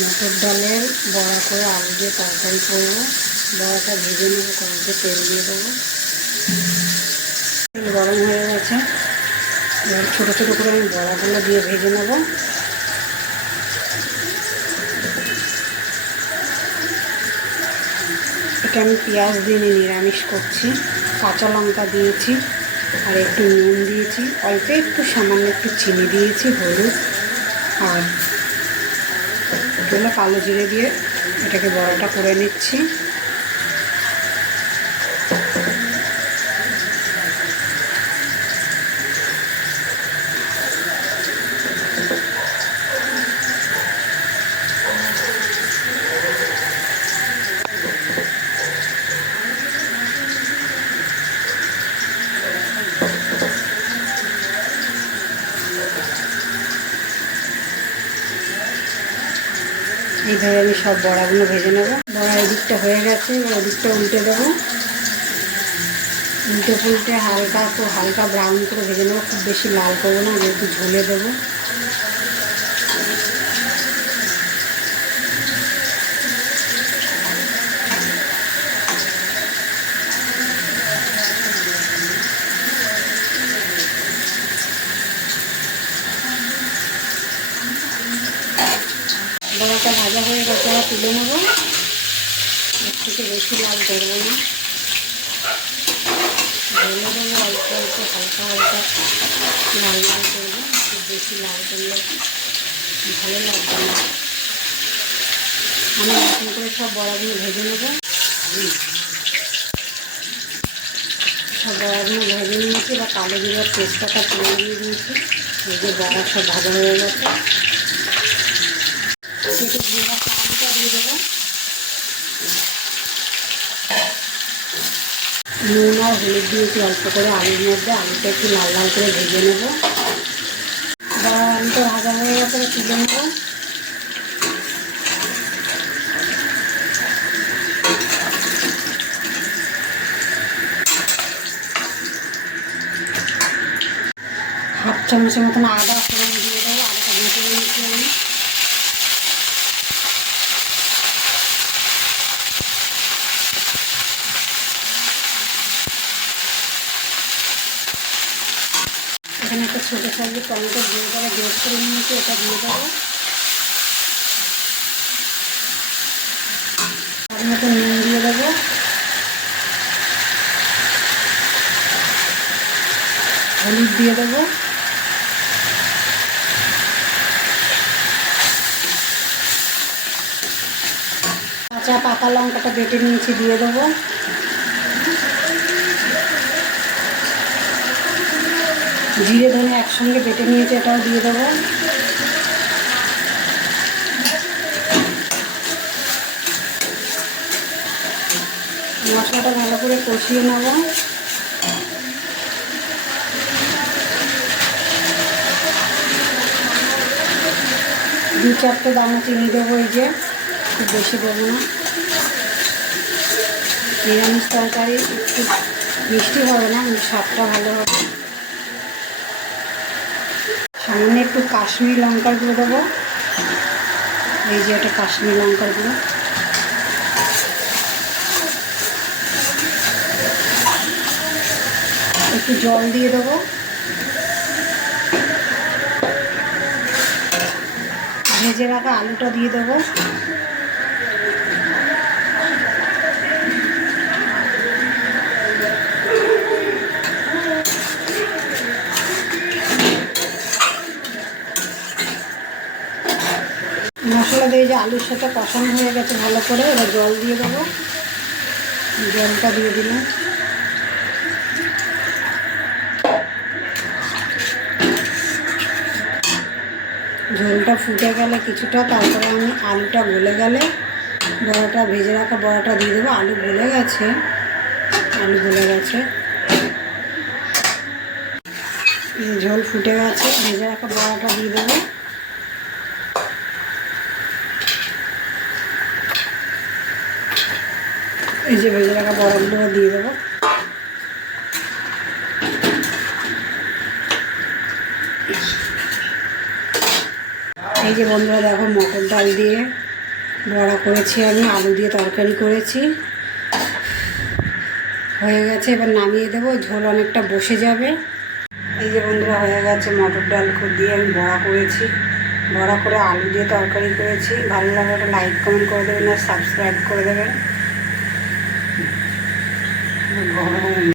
মটর ডালের বড়া করে আলু দিয়ে তরকারি করবো। বড়াটা ভেজে নেব, কড়াইতে তেল দিয়ে দেবো। তেল গরম হয়ে গেছে, এবার ছোটো ছোটো করে আমি বড়াগুলো দিয়ে ভেজে নেব। এটা আমি পেঁয়াজ দিয়ে নিরামিষ করছি। কাঁচা লঙ্কা দিয়েছি আর একটু নুন দিয়েছি, অল্প একটু সামান্য একটু চিনি দিয়েছি, হলুদ আর কালো জিরে দিয়ে এটাকে বড়াটা করে নিচ্ছি। এইভাবে আমি সব বড়াগুলো ভেজে নেব। বড়া এদিকটা হয়ে গেছে, এবার ওদিকটা উল্টে দেবো। উল্টে পুলটে হালকা ব্রাউন করে ভেজে নেবো, খুব বেশি লাল করবো না, যেহেতু ঝুলে দেবো। বড়াটা ভাজা হয়ে গেছে, আবার তুলে নেবো। এর থেকে বেশি লাল করবো না, ঢেলে দেবো অল্প অল্প, হালকা হালকা লাল লাল করবো। খুব বেশি লাল করলে ভালো লাগবে না। আমি এরকম করে সব বড়াগুলো ভেজে নেবো। সব বড়াগুলো ভেজে নিয়েছি বা কালো জিরার তেজপাতা তুলে দিয়ে দিয়েছি। এই যে বড়া সব ভাজা হয়ে গেছে, সেটা দিয়ে আলুটা দিয়ে দেবো। নুন আর হলুদ দিয়েছি অল্প করে আলুর মধ্যে। আলুটা একটু লাল লাল করে ভেজে নেবো। আলুটা ভাজা হয়ে গেছে, তুলে নেবো। হাফ চামচের মতন আদা ফোড়ন দিয়ে দেবো। আদাটা বেটে নিয়েছি আমি। এখানে একটা ছোটো সাইজের টমেটো দিয়ে করে গ্রেট করে নিয়েছি, এটা দিয়ে দেবো। তার মতো নুন দিয়ে দেবো। হলুদ দিয়ে দেবো। কাঁচা পাকা লঙ্কাটা বেটে নিয়েছি, দিয়ে দেবো। জিরে ধনে একসঙ্গে বেটে নিয়েছি, এটাও দিয়ে দেবো। মশলাটা ভালো করে কষিয়ে নেব। দু চারটে দানা চিনি দেবো, এই যে খুব বেশি দেবো না। নিরামিষ তরকারি একটু মিষ্টি হবে না, কিন্তু স্বাদটা ভালো হবে। সামনে একটু কাশ্মীরি লঙ্কার গুঁড়ো দেবো। এই যে একটা কাশ্মীরি লঙ্কার গুঁড়ো। একটু জল দিয়ে দেবো। ভেজে রাখা আলুটা দিয়ে দেবো। মশলা দিয়ে যে আলুর সাথে কষানো হয়ে গেছে ভালো করে, এবার জল দিয়ে দেবো। জলটা দিয়ে দিলাম। ঝোলটা ফুটে গেলে কিছুটা, তারপরে আমি আলুটা গলে গেলে বড়াটা ভেজে রাখা বড়াটা দিয়ে দেবো। আলু গলে গেছে, আলু গলে গেছে, ঝোল ফুটে গেছে, ভেজে রাখা বড়াটা দিয়ে দেবো। এই যে ভেজে রাখা বড়াগুলো দিয়ে দেবো। এই যে বন্ধুরা দেখো, মটর ডাল দিয়ে বড়া করেছি, আমি আলু দিয়ে তরকারি করেছি, হয়ে গেছে। এবার নামিয়ে দেবো, ঝোল অনেকটা বসে যাবে। এই যে বন্ধুরা হয়ে গেছে, মটর ডাল দিয়ে আমি বড়া করেছি, বড়া করে আলু দিয়ে তরকারি করেছি। ভালো লাগলে একটা লাইক কমেন্ট করে দেবেন আর সাবস্ক্রাইব করে দেবেন। গরম